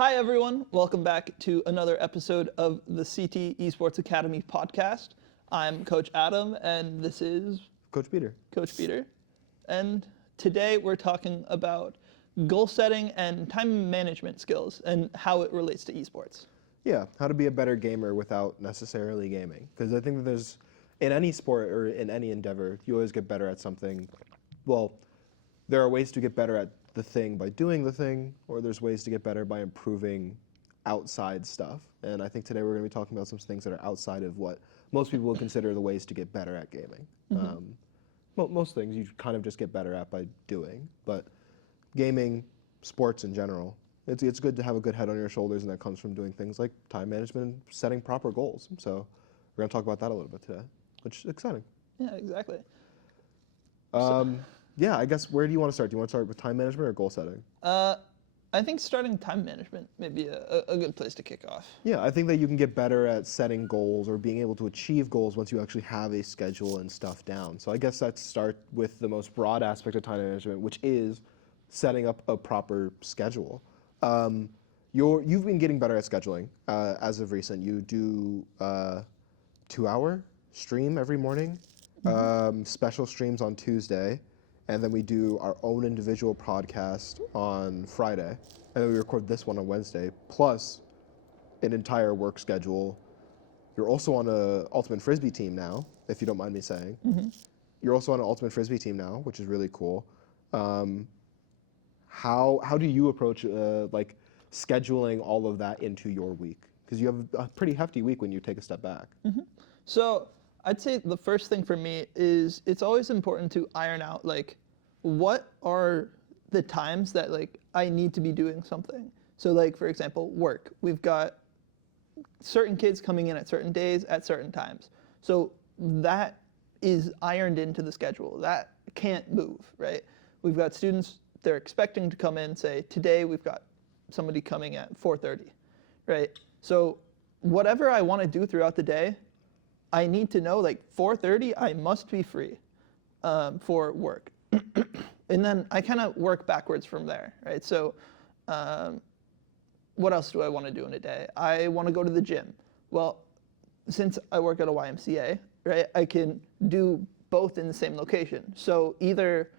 Hi, everyone. Welcome back to another episode of the CTEA Esports Academy podcast. I'm Coach Adam, and this is Coach Peter. Coach Peter. And today we're talking about goal setting and time management skills and how it relates to esports. Yeah, how to be a better gamer without necessarily gaming. Because I think that there's, in any sport or in any endeavor, you always get better at something. Well, there are ways to get better at the thing by doing the thing, or there's ways to get better by improving outside stuff. And I think today we're going to be talking about some things that are outside of what most people would consider the ways to get better at gaming. Most things you kind of just get better at by doing, but gaming, sports in general, it's good to have a good head on your shoulders, and that comes from doing things like time management and setting proper goals. So we're going to talk about that a little bit today, which is exciting. Yeah, exactly. Yeah, I guess where do you want to start? Do you want to start with time management or goal setting? I think starting time management may be a good place to kick off. Yeah, I think that you can get better at setting goals or being able to achieve goals once you actually have a schedule and stuff down. So I guess let's start with the most broad aspect of time management, which is setting up a proper schedule. You've been getting better at scheduling as of recent. You do 2-hour stream every morning, special streams on Tuesday, and then we do our own individual podcast on Friday, and then we record this one on Wednesday, plus an entire work schedule. You're also on a Ultimate Frisbee team now, if you don't mind me saying. You're also on an Ultimate Frisbee team now, which is really cool. How do you approach like scheduling all of that into your week? Because you have a pretty hefty week when you take a step back. So I'd say the first thing for me is it's always important to iron out, like, what are the times that, like, I need to be doing something. So, like, for example, work. We've got certain kids coming in at certain days at certain times. So that is ironed into the schedule. That can't move, right? We've got students, they're expecting to come in, say, today we've got somebody coming at 4:30, right? So whatever I want to do throughout the day, I need to know, like, 4:30, I must be free for work. And then I kind of work backwards from there, right? So what else do I want to do in a day? I want to go to the gym. Well, since I work at a YMCA, right, I can do both in the same location. So either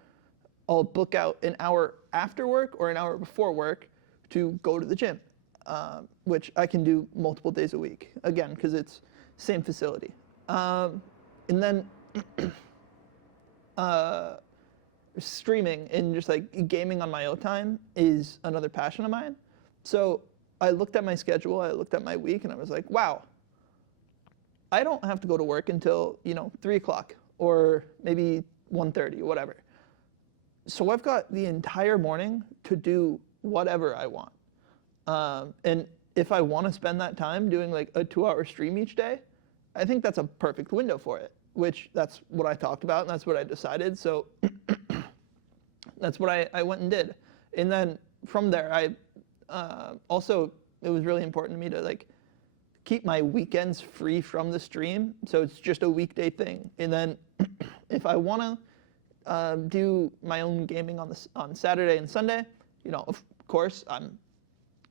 I'll book out an hour after work or an hour before work to go to the gym, which I can do multiple days a week, again, because it's same facility. And then streaming and just like gaming on my own time is another passion of mine. So I looked at my schedule, I looked at my week, and I was like, wow, I don't have to go to work until 3 o'clock or maybe 1:30, whatever. So I've got the entire morning to do whatever I want. And if I want to spend that time doing like a 2-hour stream each day, I think that's a perfect window for it, which that's what I talked about and that's what I decided. So that's what I went and did. And then from there, I also, it was really important to me to like keep my weekends free from the stream. So it's just a weekday thing. And then if I want to do my own gaming on Saturday and Sunday, of course, I'm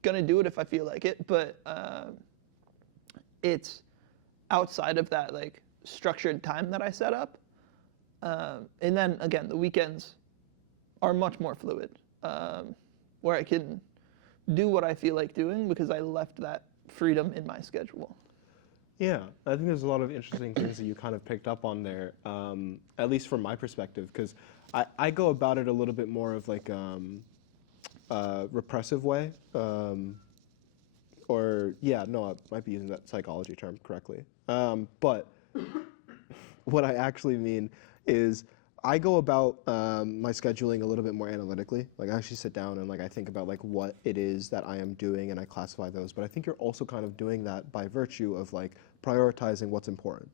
going to do it if I feel like it. But it's outside of that like structured time that I set up. And then again, the weekends are much more fluid, where I can do what I feel like doing because I left that freedom in my schedule. Yeah, I think there's a lot of interesting things that you kind of picked up on there, at least from my perspective, because I go about it a little bit more of like repressive way, I might be using that psychology term correctly. But what I actually mean is I go about my scheduling a little bit more analytically. Like I actually sit down and like I think about like what it is that I am doing and I classify those. But I think you're also kind of doing that by virtue of like prioritizing what's important.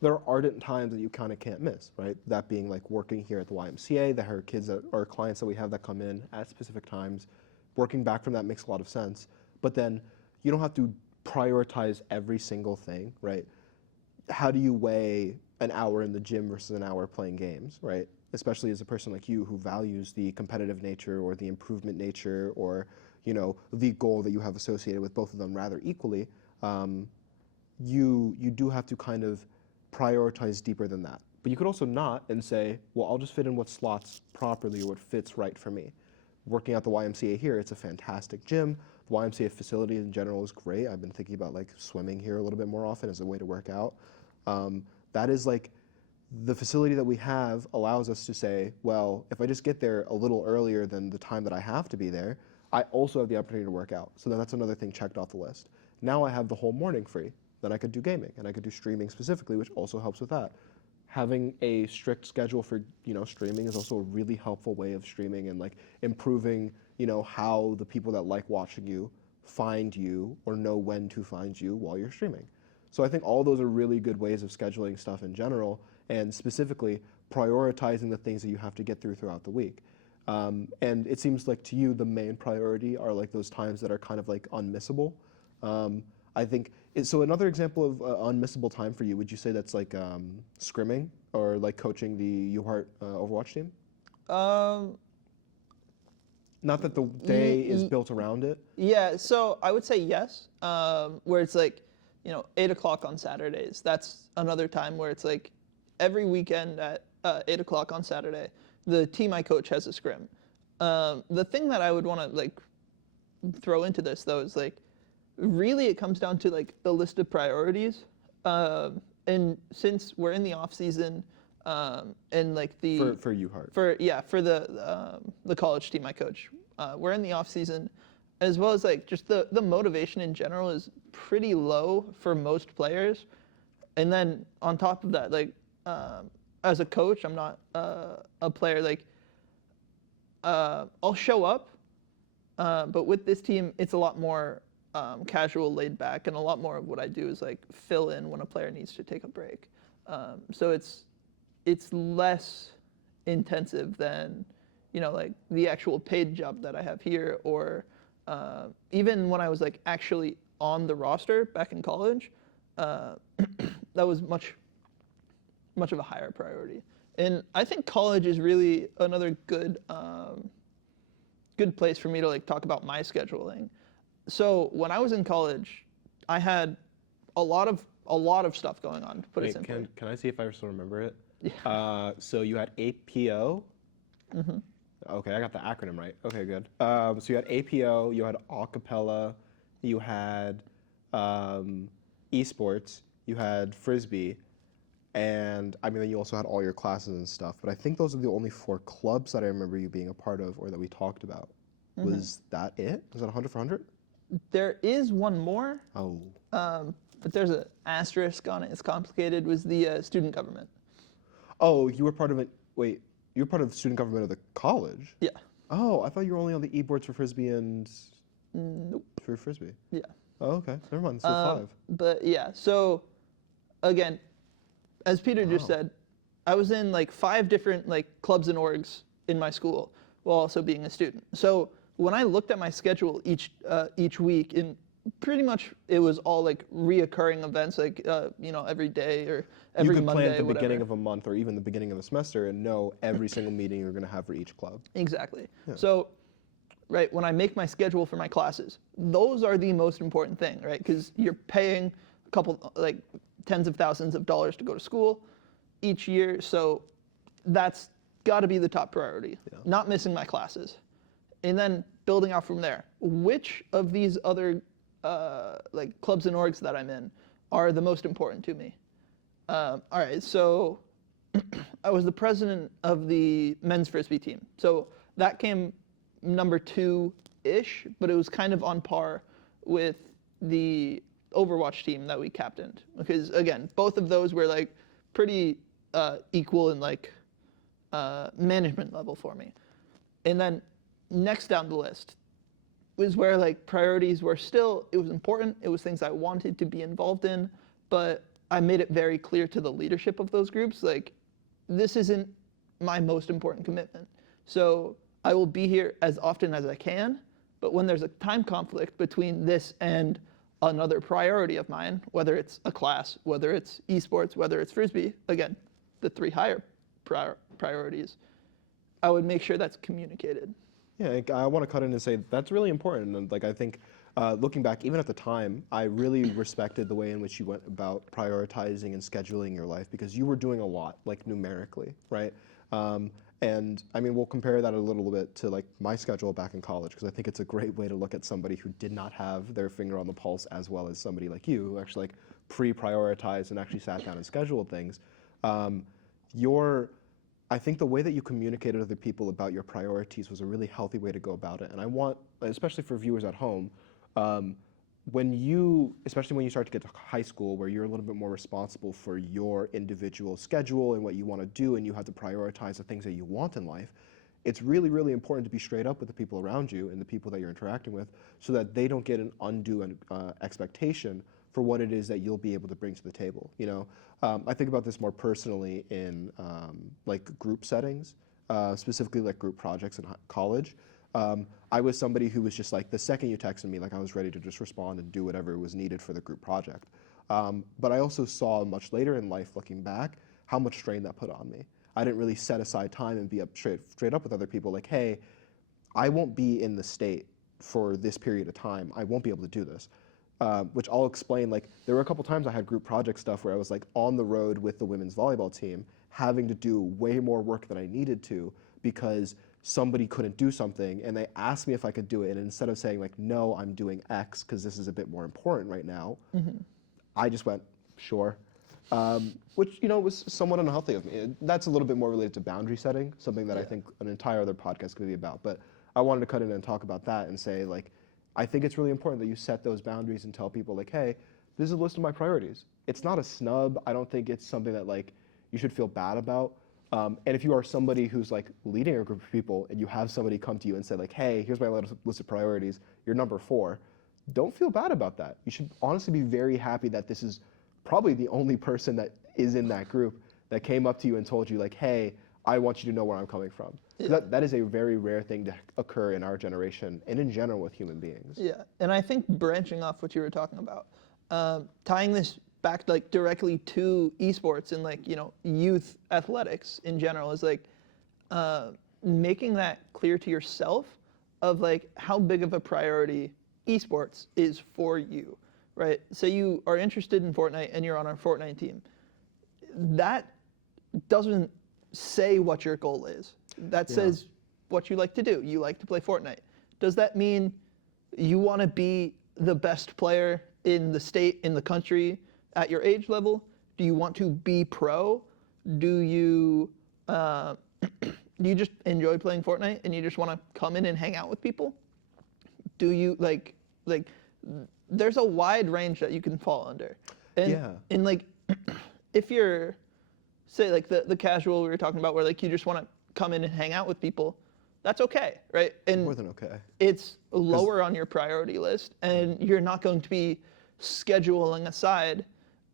There are ardent times that you kind of can't miss, right? That being like working here at the YMCA, that are kids that are clients that we have that come in at specific times. Working back from that makes a lot of sense. But then you don't have to prioritize every single thing, right? How do you weigh an hour in the gym versus an hour playing games, right? Especially as a person like you who values the competitive nature or the improvement nature or the goal that you have associated with both of them rather equally, you do have to kind of prioritize deeper than that. But you could also not and say, well, I'll just fit in what slots properly or what fits right for me. Working at the YMCA here, it's a fantastic gym. The YMCA facility in general is great. I've been thinking about like swimming here a little bit more often as a way to work out. That is like the facility that we have allows us to say, well, if I just get there a little earlier than the time that I have to be there, I also have the opportunity to work out. So then that's another thing checked off the list. Now I have the whole morning free. Then I could do gaming and I could do streaming specifically, which also helps with that. Having a strict schedule for streaming is also a really helpful way of streaming and like improving how the people that like watching you find you or know when to find you while you're streaming. So I think all those are really good ways of scheduling stuff in general, and specifically prioritizing the things that you have to get throughout the week. And it seems like to you the main priority are like those times that are kind of like unmissable. I think so. Another example of unmissable time for you, would you say that's like scrimming or like coaching the UHeart Overwatch team? Not that the day is built around it. Yeah, so I would say yes. Where it's like 8 o'clock on Saturdays. That's another time where it's like every weekend at 8 o'clock on Saturday, the team I coach has a scrim. The thing that I would want to like throw into this though is like, really it comes down to like a list of priorities. And since we're in the off season, and like the for UHeart. For the college team I coach, we're in the off season, as well as like just the motivation in general is pretty low for most players. And then on top of that, like as a coach, I'm not a player. Like I'll show up, but with this team, it's a lot more casual, laid back, and a lot more of what I do is like fill in when a player needs to take a break. So it's less intensive than like the actual paid job that I have here, or even when I was like actually on the roster back in college, that was much of a higher priority. And I think college is really another good place for me to like talk about my scheduling. So when I was in college, I had a lot of stuff going on, to put it simply. Can I see if I still remember it? Yeah. So you had APO. Mm-hmm. Okay, I got the acronym right. Okay, good. So you had APO, you had acapella, you had esports, you had frisbee, and I mean, then you also had all your classes and stuff. But I think those are the only 4 clubs that I remember you being a part of or that we talked about. Mm-hmm. Was that it? Was that 100 for 100? There is one more. Oh. But there's an asterisk on it. It's complicated. Was the student government. Oh, you were part of it. Wait, you were part of the student government of the college? Yeah. Oh, I thought you were only on the e-boards for frisbee and. Nope. For frisbee. Yeah. Oh, okay. Never mind. So 5. But yeah, so again, as Peter just said, I was in like 5 different like clubs and orgs in my school while also being a student. So when I looked at my schedule each week, in pretty much it was all like reoccurring events, like every day or every Monday. You could plan at the whatever. beginning of a month or even the beginning of the semester and know every single meeting you're going to have for each club. Exactly. Yeah. So, right, when I make my schedule for my classes, those are the most important thing, right? Because you're paying a couple, like tens of thousands of dollars to go to school each year. So that's got to be the top priority. Yeah. Not missing my classes. And then building out from there. Which of these other like clubs and orgs that I'm in are the most important to me? All right, so I was the president of the men's frisbee team. So that came number 2-ish, but it was kind of on par with the Overwatch team that we captained. Because again, both of those were like pretty equal in like management level for me. And then next down the list was where like priorities were still, it was important, it was things I wanted to be involved in, but I made it very clear to the leadership of those groups, like, this isn't my most important commitment. So I will be here as often as I can, but when there's a time conflict between this and another priority of mine, whether it's a class, whether it's esports, whether it's frisbee, again, the 3 higher priorities, I would make sure that's communicated. Yeah, I want to cut in and say that's really important. And like I think, looking back, even at the time, I really respected the way in which you went about prioritizing and scheduling your life because you were doing a lot, like numerically, right? And I mean, we'll compare that a little bit to like my schedule back in college because I think it's a great way to look at somebody who did not have their finger on the pulse as well as somebody like you who actually like pre-prioritized and actually sat down and scheduled things. I think the way that you communicated with other people about your priorities was a really healthy way to go about it. And I want, especially for viewers at home, especially when you start to get to high school where you're a little bit more responsible for your individual schedule and what you want to do and you have to prioritize the things that you want in life, it's really, really important to be straight up with the people around you and the people that you're interacting with so that they don't get an undue expectation for what it is that you'll be able to bring to the table. You know, I think about this more personally in like group settings, specifically like group projects in college. I was somebody who was just like, the second you texted me, like I was ready to just respond and do whatever was needed for the group project. But I also saw much later in life, looking back, how much strain that put on me. I didn't really set aside time and be straight up with other people like, hey, I won't be in the state for this period of time. I won't be able to do this. Which I'll explain, like there were a couple times I had group project stuff where I was like on the road with the women's volleyball team, having to do way more work than I needed to because somebody couldn't do something and they asked me if I could do it. And instead of saying like, no, I'm doing X because this is a bit more important right now, I just went, sure. Which, you know, was somewhat unhealthy of me. That's a little bit more related to boundary setting, something that I think an entire other podcast could be about. But I wanted to cut in and talk about that and say like, I think it's really important that you set those boundaries and tell people like, hey, this is a list of my priorities. It's not a snub. I don't think it's something that like you should feel bad about. And if you are somebody who's like leading a group of people and you have somebody come to you and say like, hey, here's my list of priorities, you're number 4, don't feel bad about that. You should honestly be very happy that this is probably the only person that is in that group that came up to you and told you like, hey, I want you to know where I'm coming from. Yeah. That is a very rare thing to occur in our generation and in general with human beings. Yeah, and I think branching off what you were talking about, tying this back like directly to esports and like, you know, youth athletics in general is like making that clear to yourself of like how big of a priority esports is for you, right? Say you are interested in Fortnite and you're on a Fortnite team. That doesn't say what your goal is. That says what you like to do. You like to play Fortnite. Does that mean you want to be the best player in the state, in the country, at your age level? Do you want to be pro? Do you do you just enjoy playing Fortnite and you just want to come in and hang out with people? Do you like there's a wide range that you can fall under. And like if you're say like the casual we were talking about where like you just want to come in and hang out with people, that's okay, right? And more than okay. It's lower on your priority list and you're not going to be scheduling aside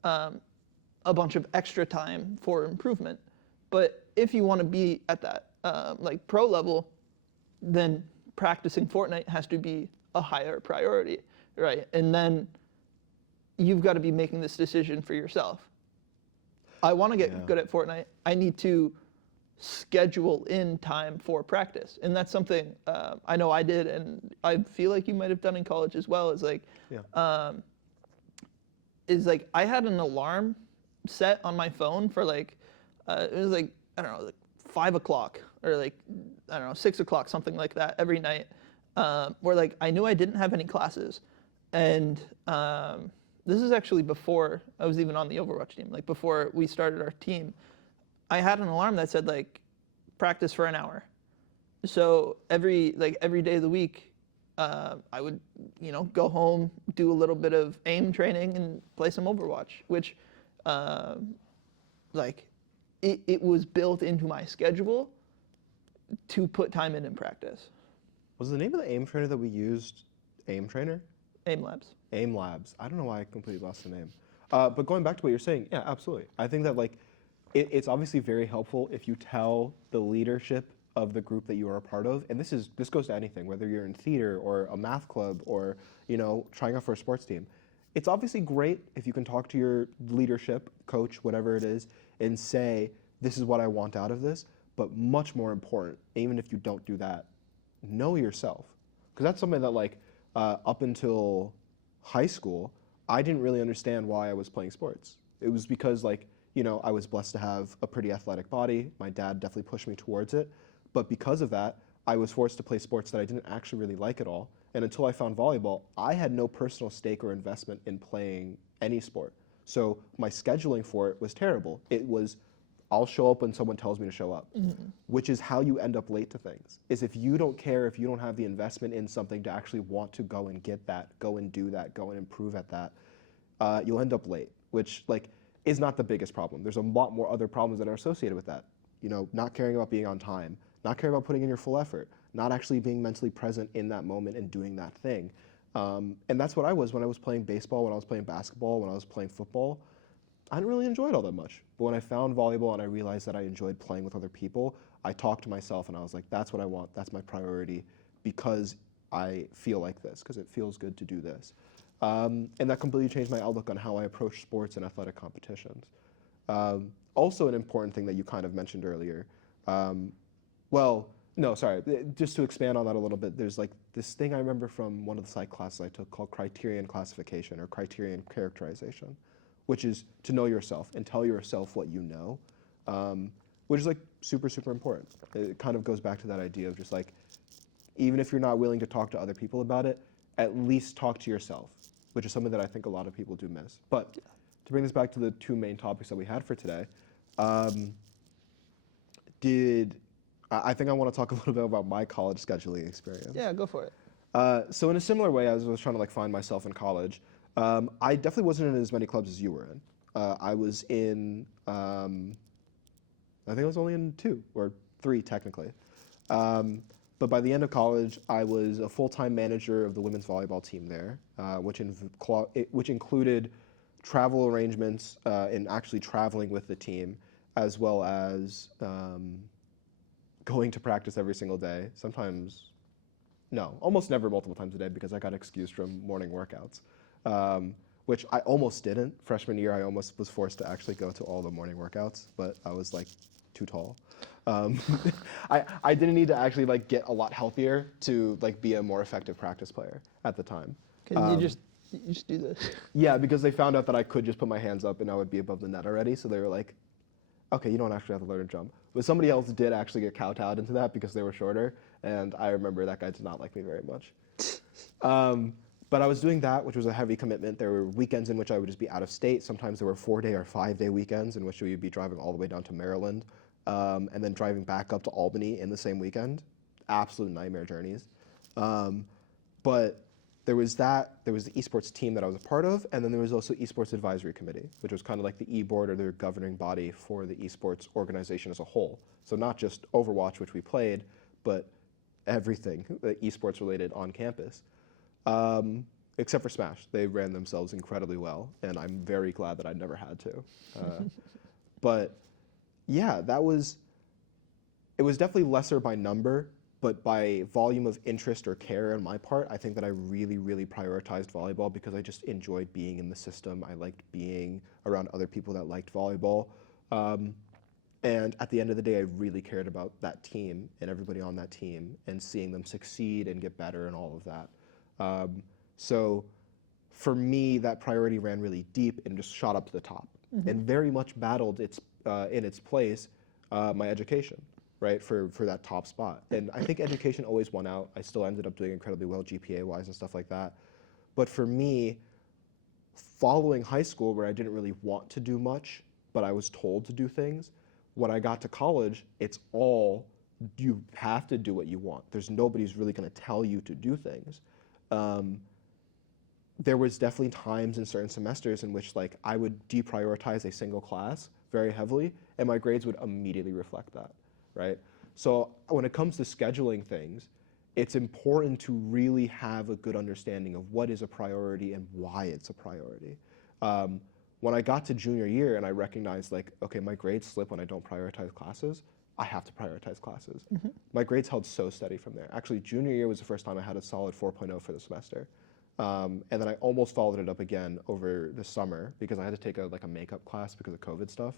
a bunch of extra time for improvement. But if you want to be at that like pro level, then practicing Fortnite has to be a higher priority, right? And then you've got to be making this decision for yourself. I want to get good at Fortnite. I need to schedule in time for practice. And that's something I know I did, and I feel like you might have done in college as well, is like I had an alarm set on my phone for like, it was like, I don't know, like 5 o'clock or like, I don't know, 6 o'clock, something like that every night, where like I knew I didn't have any classes. And this is actually before I was even on the Overwatch team, like before we started our team. I had an alarm that said like practice for an hour. So every day of the week, I would, you know, go home, do a little bit of aim training and play some Overwatch, which it was built into my schedule to put time in practice. Was the name of the aim trainer that we used Aim Trainer? Aim Labs. Aim Labs. I don't know why I completely lost the name. But going back to what you're saying, yeah, absolutely. I think that like it's obviously very helpful if you tell the leadership of the group that you are a part of, and this goes to anything, whether you're in theater or a math club or, you know, trying out for a sports team. It's obviously great if you can talk to your leadership, coach, whatever it is, and say, this is what I want out of this, but much more important, even if you don't do that, know yourself. Because that's something that like up until high school, I didn't really understand why I was playing sports. It was because like, I was blessed to have a pretty athletic body. My dad definitely pushed me towards it. But because of that, I was forced to play sports that I didn't actually really like at all. And until I found volleyball, I had no personal stake or investment in playing any sport. So my scheduling for it was terrible. It was, I'll show up when someone tells me to show up, which is how you end up late to things. Is if you don't care, if you don't have the investment in something to actually want to go and get that, go and do that, go and improve at that, you'll end up late, which like is not the biggest problem. There's a lot more other problems that are associated with that. Not caring about being on time, not caring about putting in your full effort, not actually being mentally present in that moment and doing that thing. And that's what I was when I was playing baseball, when I was playing basketball, when I was playing football. I didn't really enjoy it all that much. But when I found volleyball and I realized that I enjoyed playing with other people, I talked to myself and I was like, that's what I want, that's my priority, because I feel like this, because it feels good to do this. And that completely changed my outlook on how I approach sports and athletic competitions. Also an important thing that you kind of mentioned earlier, just to expand on that a little bit, there's like this thing I remember from one of the psych classes I took called criterion classification or criterion characterization, which is to know yourself and tell yourself what you know, which is like super, super important. It kind of goes back to that idea of just like, even if you're not willing to talk to other people about it, at least talk to yourself, which is something that I think a lot of people do miss. But to bring this back to the two main topics that we had for today, I think I want to talk a little bit about my college scheduling experience. Yeah, go for it. So in a similar way, as I was trying to like find myself in college, I definitely wasn't in as many clubs as you were in. I was in, I think I was only in 2 or 3 technically. But by the end of college, I was a full-time manager of the women's volleyball team there, which included travel arrangements and actually traveling with the team, as well as going to practice every single day. Sometimes, no, almost never multiple times a day because I got excused from morning workouts, which I almost didn't. Freshman year, I almost was forced to actually go to all the morning workouts, but I was like too tall. I didn't need to actually like get a lot healthier to like be a more effective practice player at the time. Because you just do this. Yeah, because they found out that I could just put my hands up and I would be above the net already. So they were like, okay, you don't actually have to learn to jump. But somebody else did actually get kowtowed into that because they were shorter. And I remember that guy did not like me very much. But I was doing that, which was a heavy commitment. There were weekends in which I would just be out of state. Sometimes there were 4-day or 5-day weekends in which we would be driving all the way down to Maryland and then driving back up to Albany in the same weekend. Absolute nightmare journeys. But there was the esports team that I was a part of, and then there was also esports advisory committee, which was kind of like the e-board or the governing body for the esports organization as a whole. So not just Overwatch, which we played, but everything esports related on campus. Except for Smash. They ran themselves incredibly well, and I'm very glad that I never had to. But yeah, it was definitely lesser by number, but by volume of interest or care on my part, I think that I really, really prioritized volleyball because I just enjoyed being in the system. I liked being around other people that liked volleyball. And at the end of the day, I really cared about that team and everybody on that team and seeing them succeed and get better and all of that. So for me, that priority ran really deep and just shot up to the top and very much battled in its place my education. Right, for that top spot. And I think education always won out. I still ended up doing incredibly well GPA-wise and stuff like that. But for me, following high school where I didn't really want to do much, but I was told to do things, when I got to college, it's all, you have to do what you want. There's nobody who's really gonna tell you to do things. There was definitely times in certain semesters in which like I would deprioritize a single class very heavily, and my grades would immediately reflect that. Right? So when it comes to scheduling things, it's important to really have a good understanding of what is a priority and why it's a priority. When I got to junior year and I recognized like, okay, my grades slip when I don't prioritize classes, I have to prioritize classes. My grades held so steady from there. Actually, junior year was the first time I had a solid 4.0 for the semester. And then I almost followed it up again over the summer because I had to take a makeup class because of COVID stuff.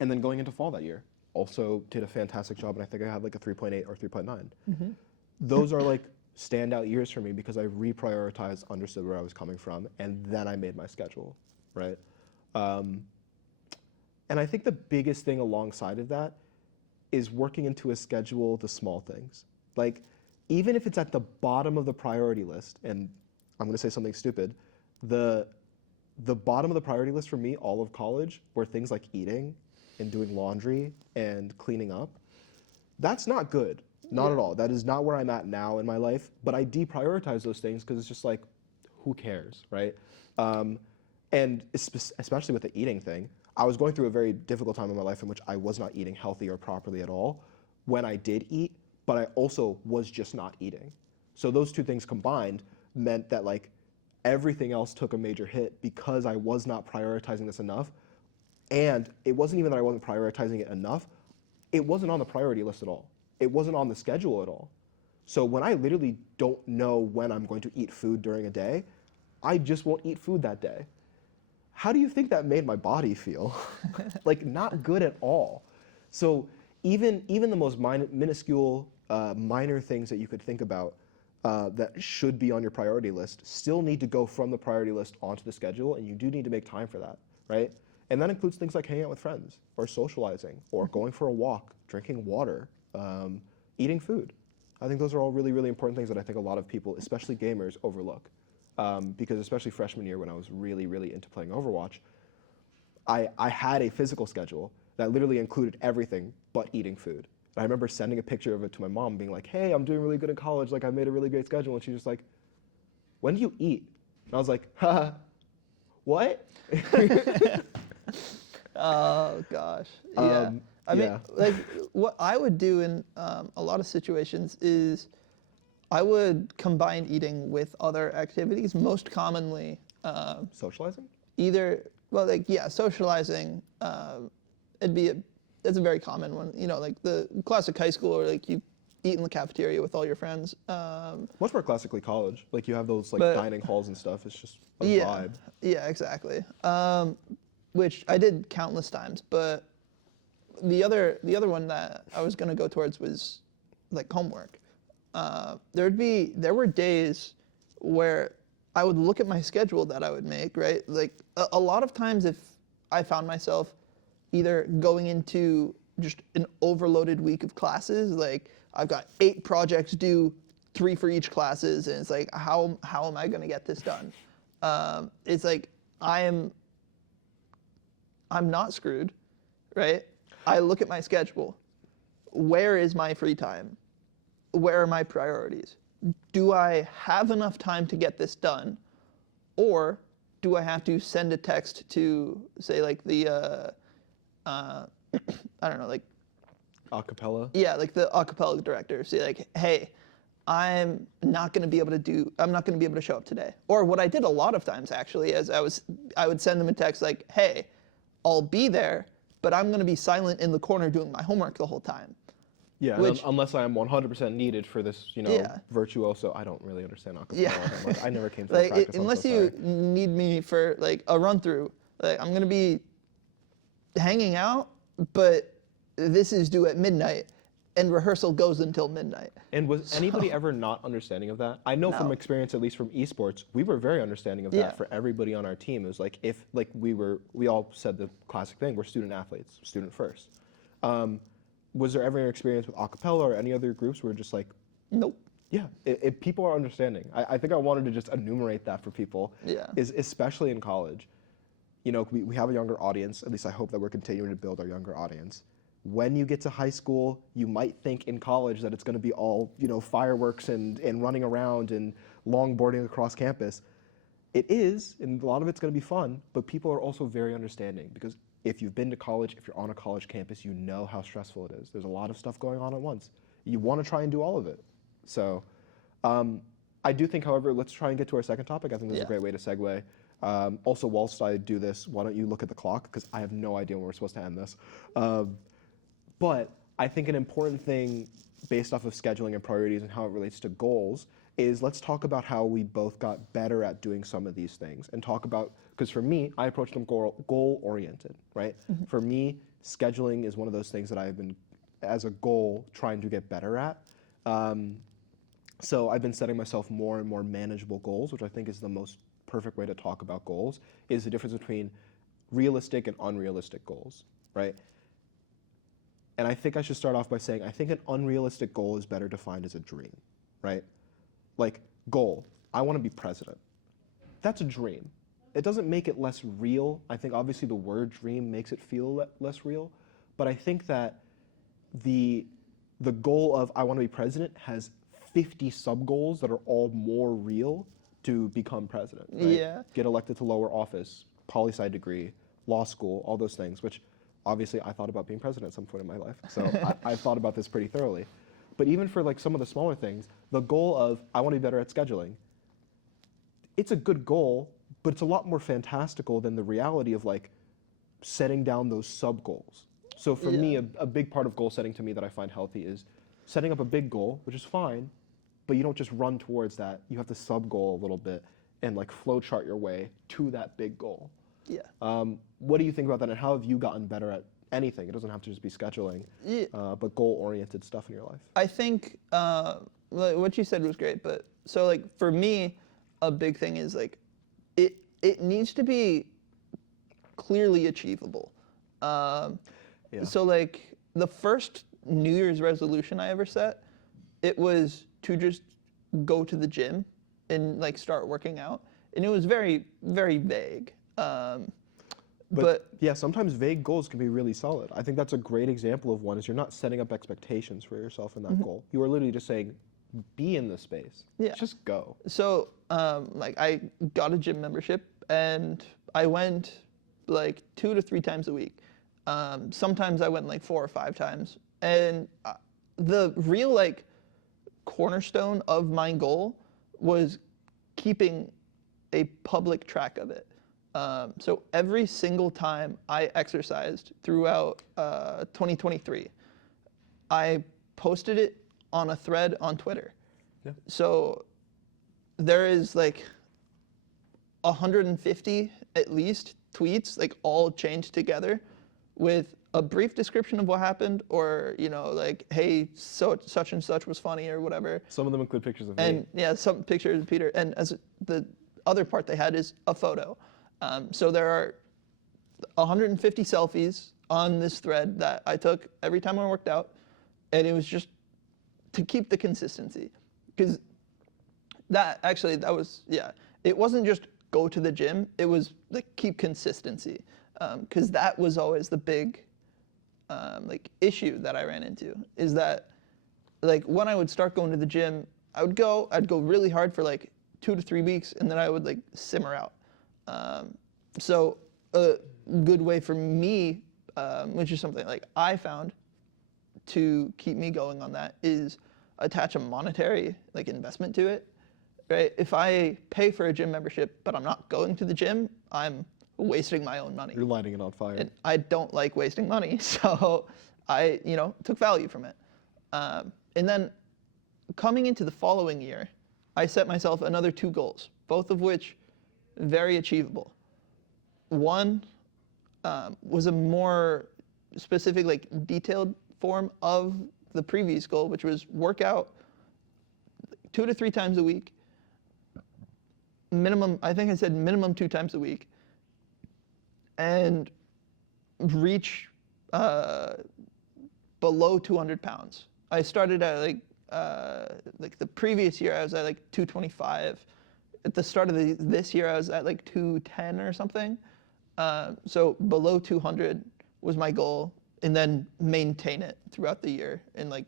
And then going into fall that year, also did a fantastic job, and I think I had like a 3.8 or 3.9. Those are like standout years for me because I reprioritized, understood where I was coming from, and then I made my schedule, right? And I think the biggest thing alongside of that is working into a schedule the small things. Like, even if it's at the bottom of the priority list, and I'm gonna say something stupid, the bottom of the priority list for me all of college were things like eating and doing laundry and cleaning up. That's not good, not at all. That is not where I'm at now in my life, but I deprioritize those things because it's just like, who cares, right? And especially with the eating thing, I was going through a very difficult time in my life in which I was not eating healthy or properly at all when I did eat, but I also was just not eating. So those two things combined meant that like everything else took a major hit because I was not prioritizing this enough. And it wasn't even that I wasn't prioritizing it enough, it wasn't on the priority list at all. It wasn't on the schedule at all. So when I literally don't know when I'm going to eat food during a day, I just won't eat food that day. How do you think that made my body feel? Like, not good at all. So even the most minuscule, minor things that you could think about that should be on your priority list still need to go from the priority list onto the schedule, and you do need to make time for that, right? And that includes things like hanging out with friends, or socializing, or going for a walk, drinking water, eating food. I think those are all really, really important things that I think a lot of people, especially gamers, overlook. Because especially freshman year when I was really, really into playing Overwatch, I had a physical schedule that literally included everything but eating food. And I remember sending a picture of it to my mom being like, hey, I'm doing really good in college, like I made a really great schedule. And she's just like, when do you eat? And I was like, haha, what? Oh gosh, yeah. I mean, like what I would do in a lot of situations is I would combine eating with other activities. Most commonly, Socializing? socializing. That's a very common one. You know, like the classic high school, or like you eat in the cafeteria with all your friends. Much more classically college. Like you have those like dining halls and stuff. It's just a vibe. Yeah, exactly. Which I did countless times, but the other one that I was gonna go towards was like homework. There were days where I would look at my schedule that I would make, right? Like a lot of times if I found myself either going into just an overloaded week of classes, like I've got 8 projects due, 3 for each classes, and it's like, how am I gonna get this done? It's like, I'm not screwed, right? I look at my schedule. Where is my free time? Where are my priorities? Do I have enough time to get this done? Or do I have to send a text to, say, like the, I don't know, like... Acapella? Yeah, like the acapella director. Say like, hey, I'm not going to be able to show up today. Or what I did a lot of times, actually, is I would send them a text like, hey, I'll be there, but I'm going to be silent in the corner doing my homework the whole time. Yeah, unless I am 100% needed for this, virtuoso. I don't really understand acapella. Yeah. I never came to like, a practice. unless you need me for like a run through, like I'm gonna be hanging out, but this is due at midnight, and rehearsal goes until midnight. And was anybody ever not understanding of that? I know from experience, at least from esports, we were very understanding of that for everybody on our team. It was like we all said the classic thing: we're student athletes, student first. Was there ever an experience with acapella or any other groups where just like, nope. Yeah, if people are understanding. I think I wanted to just enumerate that for people. Yeah. Is especially in college. You know, we have a younger audience. At least I hope that we're continuing to build our younger audience. When you get to high school, you might think in college that it's going to be all, fireworks and running around and longboarding across campus. It is, and a lot of it's going to be fun, but people are also very understanding because if you've been to college, if you're on a college campus, you know how stressful it is. There's a lot of stuff going on at once. You want to try and do all of it. So I do think, however, let's try and get to our second topic. I think this is a great way to segue. Also, whilst I do this, why don't you look at the clock? Because I have no idea when we're supposed to end this. But I think an important thing based off of scheduling and priorities and how it relates to goals is let's talk about how we both got better at doing some of these things and talk about, because for me, I approach them goal-oriented, right? Mm-hmm. For me, scheduling is one of those things that I've been, as a goal, trying to get better at. So I've been setting myself more and more manageable goals, which I think is the most perfect way to talk about goals, is the difference between realistic and unrealistic goals, right? And I think I should start off by saying I think an unrealistic goal is better defined as a dream, right? Like, goal, I want to be president. That's a dream. It doesn't make it less real. I think obviously the word dream makes it feel less real, but I think that the goal of I want to be president has 50 sub-goals that are all more real to become president, right? Yeah. Get elected to lower office, poli-sci degree, law school, all those things, which obviously I thought about being president at some point in my life. So I thought about this pretty thoroughly. But even for like some of the smaller things, the goal of I want to be better at scheduling, it's a good goal, but it's a lot more fantastical than the reality of like setting down those sub-goals. So for me, a big part of goal setting to me that I find healthy is setting up a big goal, which is fine, but you don't just run towards that. You have to sub-goal a little bit and like flow chart your way to that big goal. Yeah. What do you think about that, and how have you gotten better at anything? It doesn't have to just be scheduling, but goal-oriented stuff in your life. I think like what you said was great, but so like for me, a big thing is like it needs to be clearly achievable. So like the first New Year's resolution I ever set, it was to just go to the gym and like start working out, and it was very, very vague. But yeah, sometimes vague goals can be really solid. I think that's a great example of one, is you're not setting up expectations for yourself in that goal. You are literally just saying, be in the space. Yeah. Just go. So like I got a gym membership and I went like 2 to 3 times a week. Sometimes I went like 4 or 5 times. And the real like cornerstone of my goal was keeping a public track of it. So every single time I exercised throughout 2023, I posted it on a thread on Twitter. Yeah. So there is like 150 at least tweets, like all chained together with a brief description of what happened, or, you know, like, hey, so such and such was funny or whatever. Some of them include pictures of And me. yeah, some pictures of Peter. And as the other part they had is a photo. So there are 150 selfies on this thread that I took every time I worked out, and it was just to keep the consistency. Because that was, it wasn't just go to the gym, it was like keep consistency. Because that was always the big like issue that I ran into, is that like when I would start going to the gym, I'd go really hard for like 2 to 3 weeks, and then I would like simmer out. So a good way for me, which is something like I found to keep me going on that, is attach a monetary like investment to it, right? If I pay for a gym membership but I'm not going to the gym, I'm wasting my own money. You're lighting it on fire. And I don't like wasting money, so I, took value from it. And then coming into the following year, I set myself another 2 goals, both of which very achievable. One was a more specific, like detailed form of the previous goal, which was work out 2 to 3 times a week. Minimum, I think I said minimum 2 times a week, and reach below 200 pounds. I started at like the previous year I was at like 225. At the start of this year I was at like 210 or something. So below 200 was my goal, and then maintain it throughout the year and like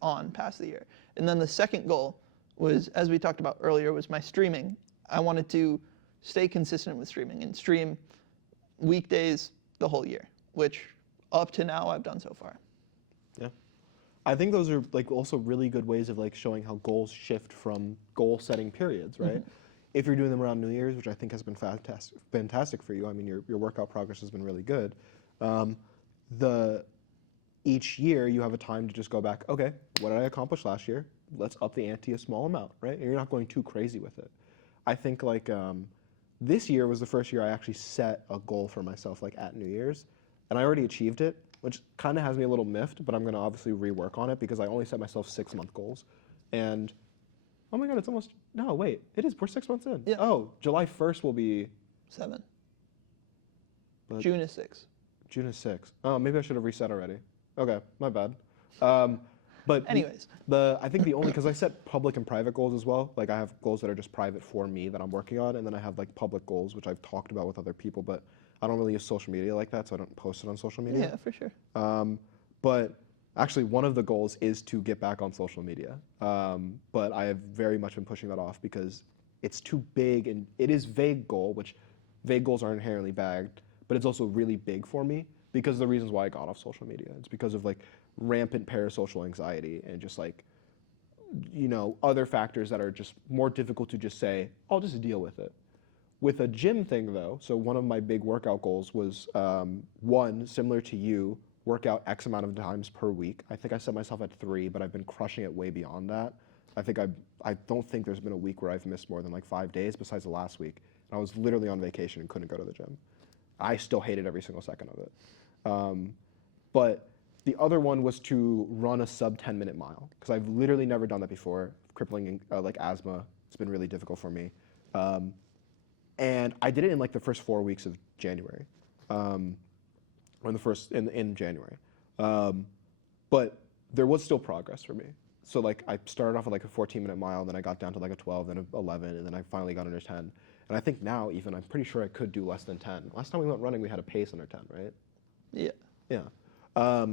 on past the year. And then the second goal was, as we talked about earlier, was my streaming. I wanted to stay consistent with streaming and stream weekdays the whole year, which up to now I've done so far. Yeah. I think those are like also really good ways of like showing how goals shift from goal setting periods, right? Mm-hmm. If you're doing them around New Year's, which I think has been fantastic for you. I mean, your workout progress has been really good. Each year you have a time to just go back, okay, what did I accomplish last year? Let's up the ante a small amount, right? And you're not going too crazy with it. I think like this year was the first year I actually set a goal for myself like at New Year's. and I already achieved it, which kind of has me a little miffed, but I'm going to obviously rework on it because I only set myself 6-month goals. And, oh my God, it's almost, no, wait, it is, we're 6 months in. Yeah. Oh, July 1st will be. 7. But June is 6. June is 6. Oh, maybe I should have reset already. Okay, my bad. But Anyways. I think the only, because I set public and private goals as well. Like I have goals that are just private for me that I'm working on, and then I have like public goals, which I've talked about with other people, but I don't really use social media like that, so I don't post it on social media. Yeah, for sure. But actually, one of the goals is to get back on social media. But I have very much been pushing that off because it's too big, and it is vague goal, which vague goals are inherently bagged, but it's also really big for me because of the reasons why I got off social media. It's because of like rampant parasocial anxiety and just like, you know, other factors that are just more difficult to just say, I'll just deal with it. With a gym thing though, so one of my big workout goals was one, similar to you, work out X amount of times per week. I think I set myself at 3, but I've been crushing it way beyond that. I don't think there's been a week where I've missed more than like 5 days besides the last week. And I was literally on vacation and couldn't go to the gym. I still hated every single second of it. But the other one was to run a sub 10-minute mile because I've literally never done that before. Crippling like asthma, it's been really difficult for me. And I did it in like the first 4 weeks of January, or in the first in January. But there was still progress for me. So like I started off with like a 14-minute mile, then I got down to like a 12, then a 11, and then I finally got under 10. And I think now even I'm pretty sure I could do less than 10. Last time we went running, we had a pace under 10, right? Yeah. Yeah.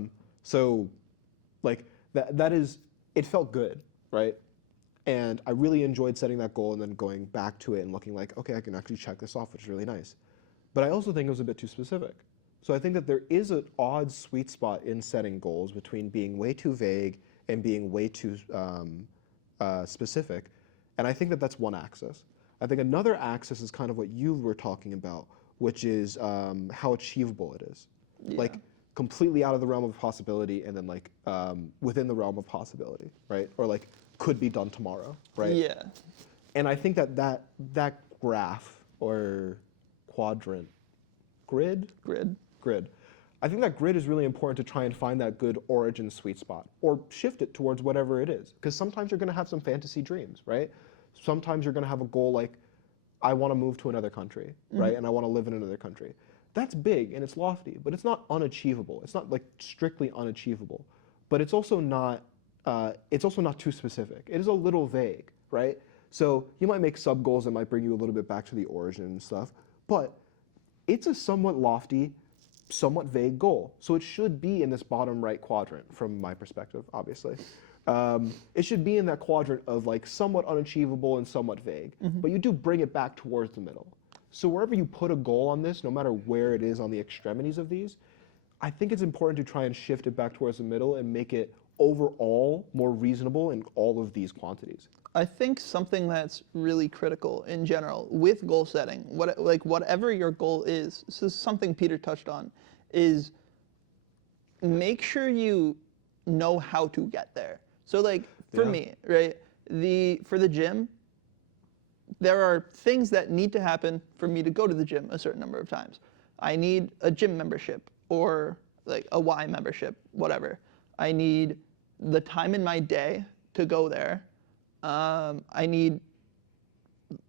So like that is, it felt good, right? And I really enjoyed setting that goal and then going back to it and looking like, okay, I can actually check this off, which is really nice. But I also think it was a bit too specific. So I think that there is an odd sweet spot in setting goals between being way too vague and being way too specific. And I think that that's one axis. I think another axis is kind of what you were talking about, which is how achievable it is. Yeah. Like completely out of the realm of possibility and then like within the realm of possibility, right? Or like could be done tomorrow, right? Yeah. And I think that graph or quadrant, grid. I think that grid is really important to try and find that good origin sweet spot or shift it towards whatever it is. Because sometimes you're going to have some fantasy dreams, right? Sometimes you're going to have a goal like, I want to move to another country, right? And I want to live in another country. That's big and it's lofty, but it's not unachievable. It's not like strictly unachievable, but it's also not too specific. It is a little vague, right? So you might make sub goals that might bring you a little bit back to the origin and stuff, but it's a somewhat lofty, somewhat vague goal. So it should be in this bottom right quadrant from my perspective, obviously. It should be in that quadrant of like somewhat unachievable and somewhat vague, but you do bring it back towards the middle. So wherever you put a goal on this, no matter where it is on the extremities of these, I think it's important to try and shift it back towards the middle and make it overall more reasonable in all of these quantities. I think something that's really critical in general with goal setting, whatever your goal is, this is something Peter touched on, is make sure you know how to get there. So like for me, right, for the gym, there are things that need to happen for me to go to the gym a certain number of times. I need a gym membership or like a Y membership, whatever. I need the time in my day to go there. I need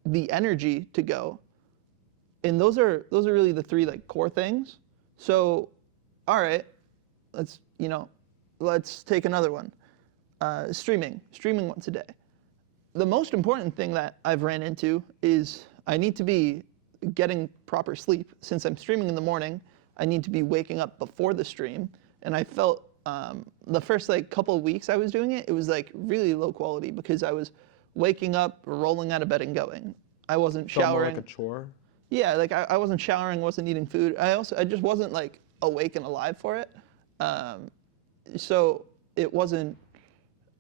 the energy to go. And those are really the 3 like core things. So, all right, let's take another one. Streaming once a day. The most important thing that I've ran into is I need to be getting proper sleep. Since I'm streaming in the morning, I need to be waking up before the stream. And I felt the first like couple of weeks I was doing it, it was like really low quality because I was waking up, rolling out of bed and going. I wasn't showering. Like a chore? Yeah, like I wasn't showering, wasn't eating food. I just wasn't like awake and alive for it. So it wasn't,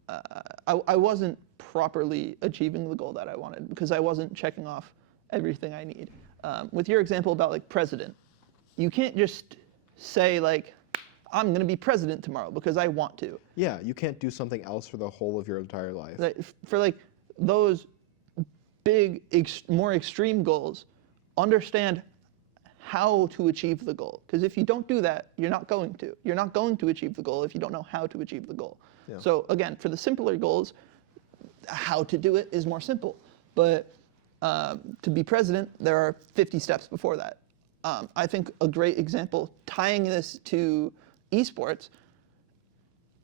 I wasn't properly achieving the goal that I wanted because I wasn't checking off everything I need. With your example about like president, you can't just say like, I'm going to be president tomorrow because I want to. Yeah, you can't do something else for the whole of your entire life. Like, for like those big, more extreme goals, understand how to achieve the goal. Because if you don't do that, you're not going to. You're not going to achieve the goal if you don't know how to achieve the goal. Yeah. So again, for the simpler goals, how to do it is more simple. But to be president, there are 50 steps before that. I think a great example, tying this to esports,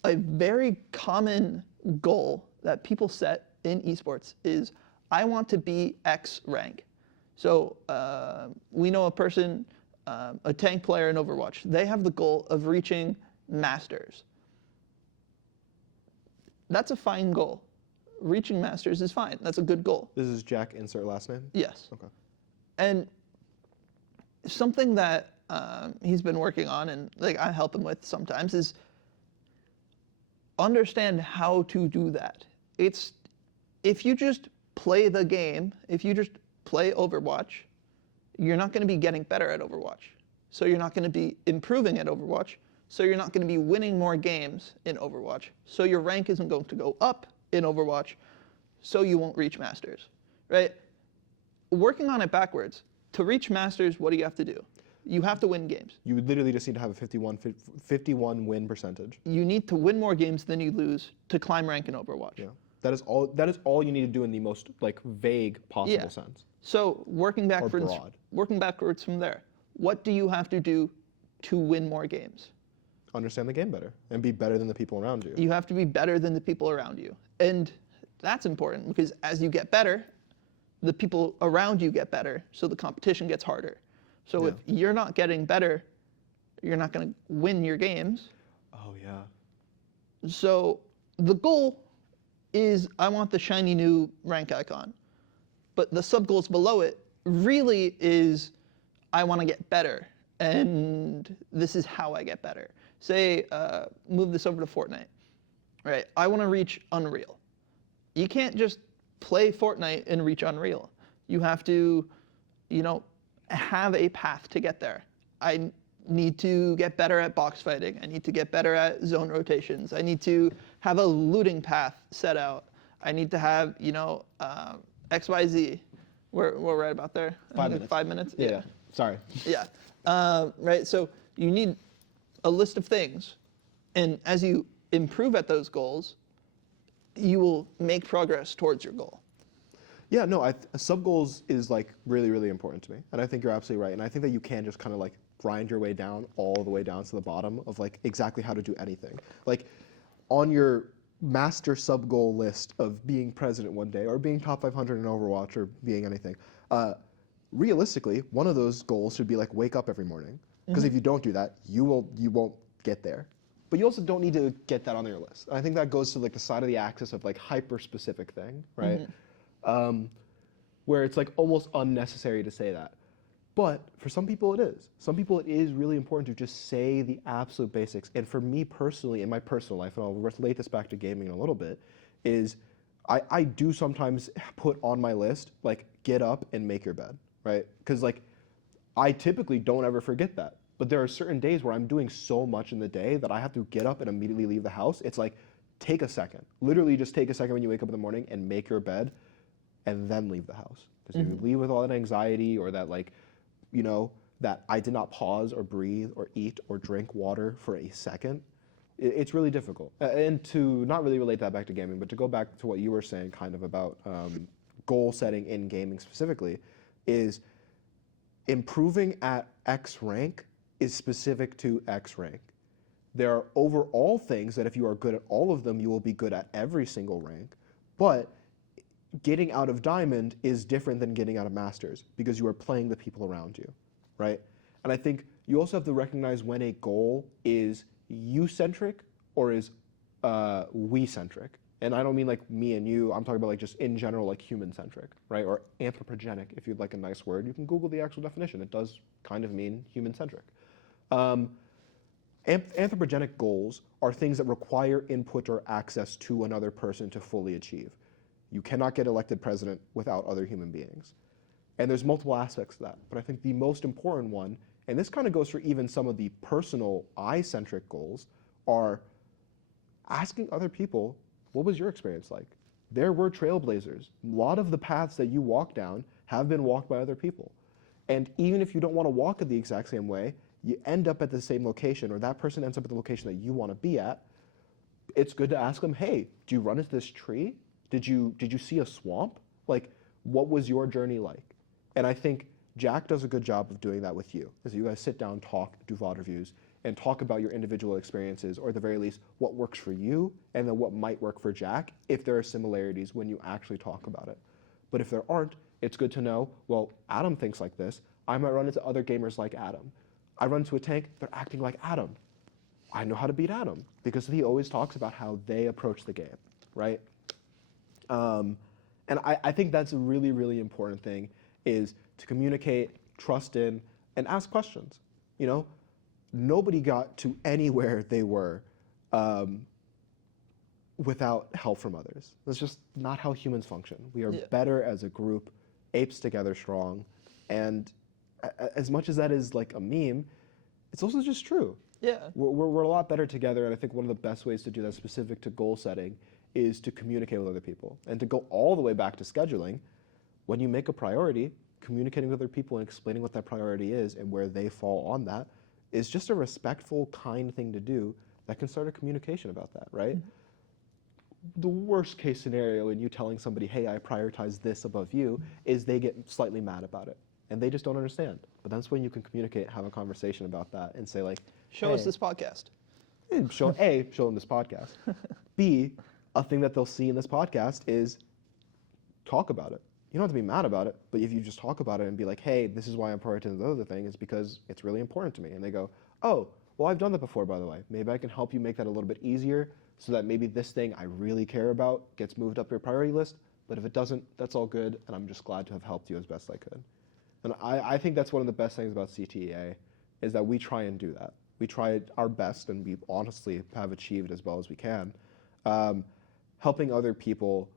a very common goal that people set in esports is, I want to be X rank. So we know a person, a tank player in Overwatch, they have the goal of reaching Masters. That's a fine goal. Reaching Masters is fine. That's a good goal. This is Jack, insert last name? Yes. Okay. And something that he's been working on, and like I help him with sometimes, is understand how to do that. It's, if you just play the game, if you just play Overwatch, you're not going to be getting better at Overwatch. So you're not going to be improving at Overwatch. So you're not going to be winning more games in Overwatch. So your rank isn't going to go up in Overwatch. So you won't reach Masters, right? Working on it backwards, to reach Masters, what do you have to do? You have to win games. You literally just need to have a 51 win percentage. You need to win more games than you lose to climb rank in Overwatch. Yeah. That is all you need to do in the most like vague possible sense. So working backwards, from there, what do you have to do to win more games? Understand the game better and be better than the people around you. You have to be better than the people around you. And that's important because as you get better, the people around you get better, so the competition gets harder. So if you're not getting better, you're not going to win your games. Oh, yeah. So the goal is, I want the shiny new rank icon. But the sub-goals below it really is, I want to get better. And this is how I get better. Say, move this over to Fortnite. Right? I want to reach Unreal. You can't just play Fortnite and reach Unreal. You have to, have a path to get there. I need to get better at box fighting. I need to get better at zone rotations. I need to have a looting path set out. I need to have, XYZ. We're right about there. 5 minutes. 5 minutes? Yeah. Sorry. Yeah. Right. So you need a list of things. And as you improve at those goals, you will make progress towards your goal. Yeah, no, sub goals is like really, really important to me. And I think you're absolutely right. And I think that you can just kind of like grind your way down all the way down to the bottom of like exactly how to do anything. Like on your master sub goal list of being president one day or being top 500 in Overwatch or being anything, realistically, one of those goals should be like wake up every morning. Because if you don't do that, you won't get there. But you also don't need to get that on your list. And I think that goes to like the side of the axis of like hyper-specific thing, right? Where it's like almost unnecessary to say that. But for some people it is. Some people it is really important to just say the absolute basics. And for me personally, in my personal life, and I'll relate this back to gaming in a little bit, is I do sometimes put on my list, like get up and make your bed, right? Because like I typically don't ever forget that. But there are certain days where I'm doing so much in the day that I have to get up and immediately leave the house. It's like, take a second. Literally just take a second when you wake up in the morning and make your bed and then leave the house. Because if you leave with all that anxiety or that like, that I did not pause or breathe or eat or drink water for a second, it's really difficult. And to not really relate that back to gaming, but to go back to what you were saying kind of about goal setting in gaming specifically, is improving at X rank is specific to X rank. There are overall things that if you are good at all of them, you will be good at every single rank. But getting out of Diamond is different than getting out of Masters because you are playing the people around you, right? And I think you also have to recognize when a goal is you-centric or is we-centric. And I don't mean like me and you, I'm talking about like just in general like human-centric, right? Or anthropogenic, if you'd like a nice word. You can Google the actual definition. It does kind of mean human-centric. Anthropogenic goals are things that require input or access to another person to fully achieve. You cannot get elected president without other human beings. And there's multiple aspects to that. But I think the most important one, and this kind of goes for even some of the personal I-centric goals, are asking other people, what was your experience like? There were trailblazers. A lot of the paths that you walk down have been walked by other people. And even if you don't want to walk it the exact same way, you end up at the same location, or that person ends up at the location that you want to be at. It's good to ask them, hey, do you run into this tree? Did you see a swamp? Like, what was your journey like? And I think Jack does a good job of doing that with you, as you guys sit down, talk, do VOD reviews, and talk about your individual experiences, or at the very least, what works for you, and then what might work for Jack, if there are similarities when you actually talk about it. But if there aren't, it's good to know, well, Adam thinks like this. I might run into other gamers like Adam. I run into a tank, they're acting like Adam. I know how to beat Adam, because he always talks about how they approach the game, right? And I think that's a really, really important thing, is to communicate, trust in, and ask questions. You know, nobody got to anywhere they were without help from others. That's just not how humans function. We are better as a group, apes together strong, and as much as that is like a meme, it's also just true. Yeah. We're a lot better together, and I think one of the best ways to do that, specific to goal setting, is to communicate with other people. And to go all the way back to scheduling, when you make a priority, communicating with other people and explaining what that priority is and where they fall on that is just a respectful, kind thing to do that can start a communication about that, right? Mm-hmm. The worst case scenario in you telling somebody, hey, I prioritize this above you, is they get slightly mad about it. And they just don't understand. But that's when you can communicate, have a conversation about that, and say like, show us this podcast. Show them this podcast. B, a thing that they'll see in this podcast is talk about it. You don't have to be mad about it, but if you just talk about it and be like, hey, this is why I'm prioritizing the other thing, is because it's really important to me. And they go, oh, well, I've done that before, by the way. Maybe I can help you make that a little bit easier so that maybe this thing I really care about gets moved up your priority list. But if it doesn't, that's all good, and I'm just glad to have helped you as best I could. And I think that's one of the best things about CTEA, is that we try and do that. We try our best, and we honestly have achieved as well as we can, helping other people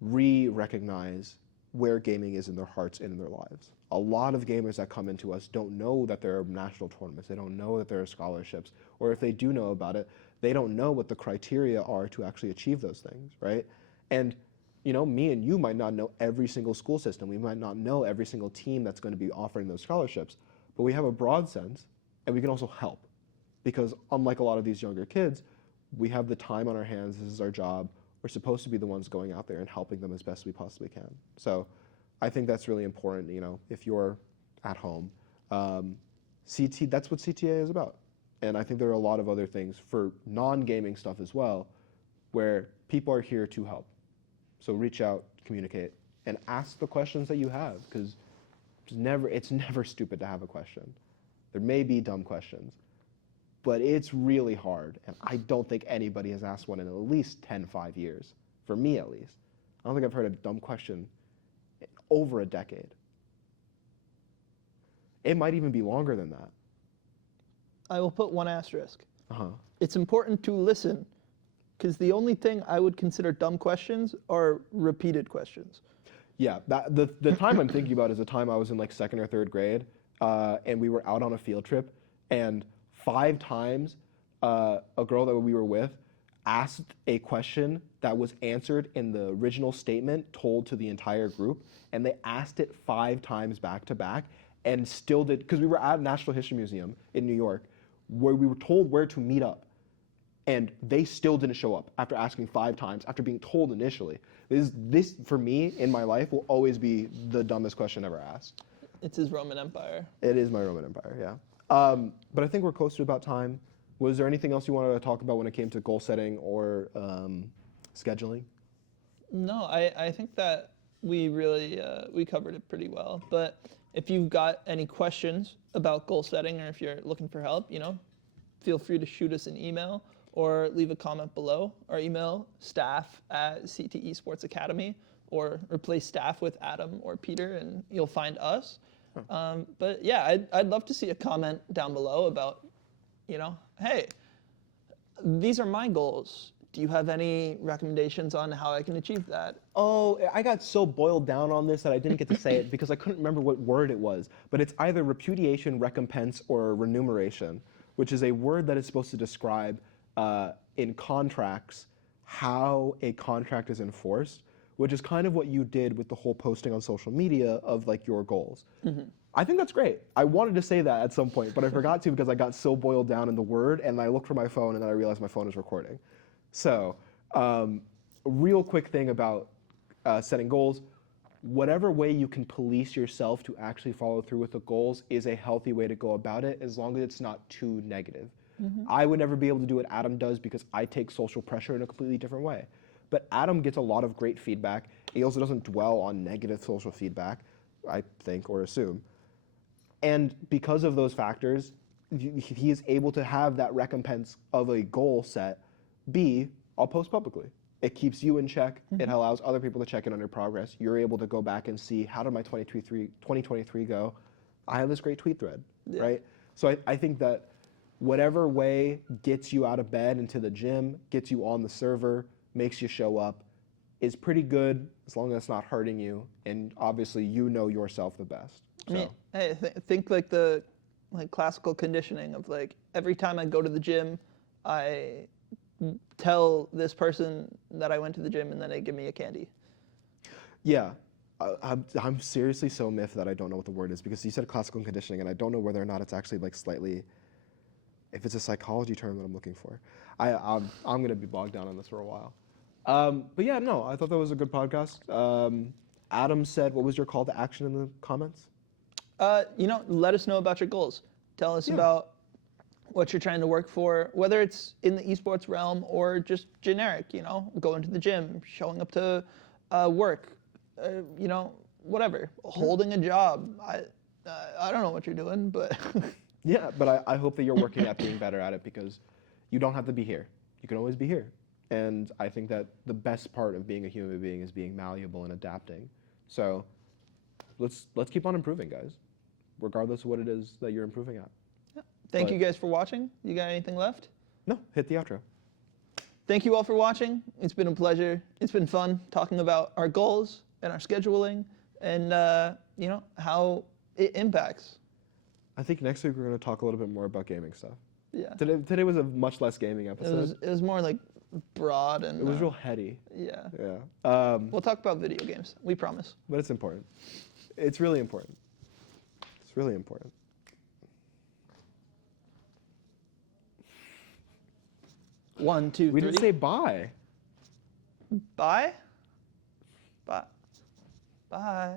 re-recognize where gaming is in their hearts and in their lives. A lot of gamers that come into us don't know that there are national tournaments, they don't know that there are scholarships, or if they do know about it, they don't know what the criteria are to actually achieve those things, right? And you know, me and you might not know every single school system. We might not know every single team that's going to be offering those scholarships, but we have a broad sense, and we can also help. Because unlike a lot of these younger kids, we have the time on our hands, this is our job, we're supposed to be the ones going out there and helping them as best we possibly can. So I think that's really important, you know, if you're at home. That's what CTEA is about. And I think there are a lot of other things for non-gaming stuff as well, where people are here to help. So reach out, communicate, and ask the questions that you have, because it's never stupid to have a question. There may be dumb questions, but it's really hard, and I don't think anybody has asked one in at least 5 years, for me at least. I don't think I've heard a dumb question in over a decade. It might even be longer than that. I will put one asterisk. Uh-huh. It's important to listen, because the only thing I would consider dumb questions are repeated questions. Yeah, the time I'm thinking about is the time I was in like 2nd or 3rd grade, and we were out on a field trip, and 5 times a girl that we were with asked a question that was answered in the original statement told to the entire group, and they asked it 5 times back to back, and still did, because we were at National History Museum in New York, where we were told where to meet up. And they still didn't show up after asking 5 times, after being told initially. This, for me, in my life, will always be the dumbest question ever asked. It's his Roman Empire. It is my Roman Empire, yeah. But I think we're close to about time. Was there anything else you wanted to talk about when it came to goal setting or scheduling? No, I think that we really, we covered it pretty well. But if you've got any questions about goal setting, or if you're looking for help, you know, feel free to shoot us an email or leave a comment below. Our email, staff@CTE Sports Academy, or replace staff with Adam or Peter, and you'll find us. But yeah, I'd love to see a comment down below about, you know, hey, these are my goals. Do you have any recommendations on how I can achieve that? Oh, I got so boiled down on this that I didn't get to say it because I couldn't remember what word it was. But it's either repudiation, recompense, or remuneration, which is a word that is supposed to describe in contracts how a contract is enforced, which is kind of what you did with the whole posting on social media of like your goals. I think that's great. I wanted to say that at some point, but I forgot to because I got so boiled down in the word, and I looked for my phone, and then I realized my phone is recording. So, real quick thing about setting goals. Whatever way you can police yourself to actually follow through with the goals is a healthy way to go about it, as long as it's not too negative. I would never be able to do what Adam does because I take social pressure in a completely different way. But Adam gets a lot of great feedback. He also doesn't dwell on negative social feedback, I think, or assume. And because of those factors, he is able to have that recompense of a goal set be, I'll post publicly. It keeps you in check. It allows other people to check in on your progress. You're able to go back and see, how did my 2023 go? I have this great tweet thread, right? So I think that whatever way gets you out of bed into the gym, gets you on the server, makes you show up, is pretty good as long as it's not hurting you. And obviously you know yourself the best. I mean, hey, think like the classical conditioning of like every time I go to the gym, I tell this person that I went to the gym and then they give me a candy. Yeah. I'm seriously so miffed that I don't know what the word is, because you said classical conditioning and I don't know whether or not it's actually like slightly, if it's a psychology term that I'm looking for. I'm going to be bogged down on this for a while. But yeah, no, I thought that was a good podcast. Adam said, what was your call to action in the comments? Let us know about your goals. Tell us about what you're trying to work for, whether it's in the esports realm or just generic, going to the gym, showing up to work, whatever, holding a job. I don't know what you're doing, but yeah, but I hope that you're working at being better at it, because you don't have to be here. You can always be here. And I think that the best part of being a human being is being malleable and adapting. So let's keep on improving, guys, regardless of what it is that you're improving at. Thank you guys for watching. You got anything left? No, hit the outro. Thank you all for watching. It's been a pleasure. It's been fun talking about our goals and our scheduling and how it impacts. I think next week we're going to talk a little bit more about gaming stuff. Yeah. Today was a much less gaming episode. It was more like broad and. It was real heady. Yeah. Yeah. We'll talk about video games. We promise. But it's important. It's really important. It's really important. One, two, we three. didn't say bye. Bye? Bye. Bye.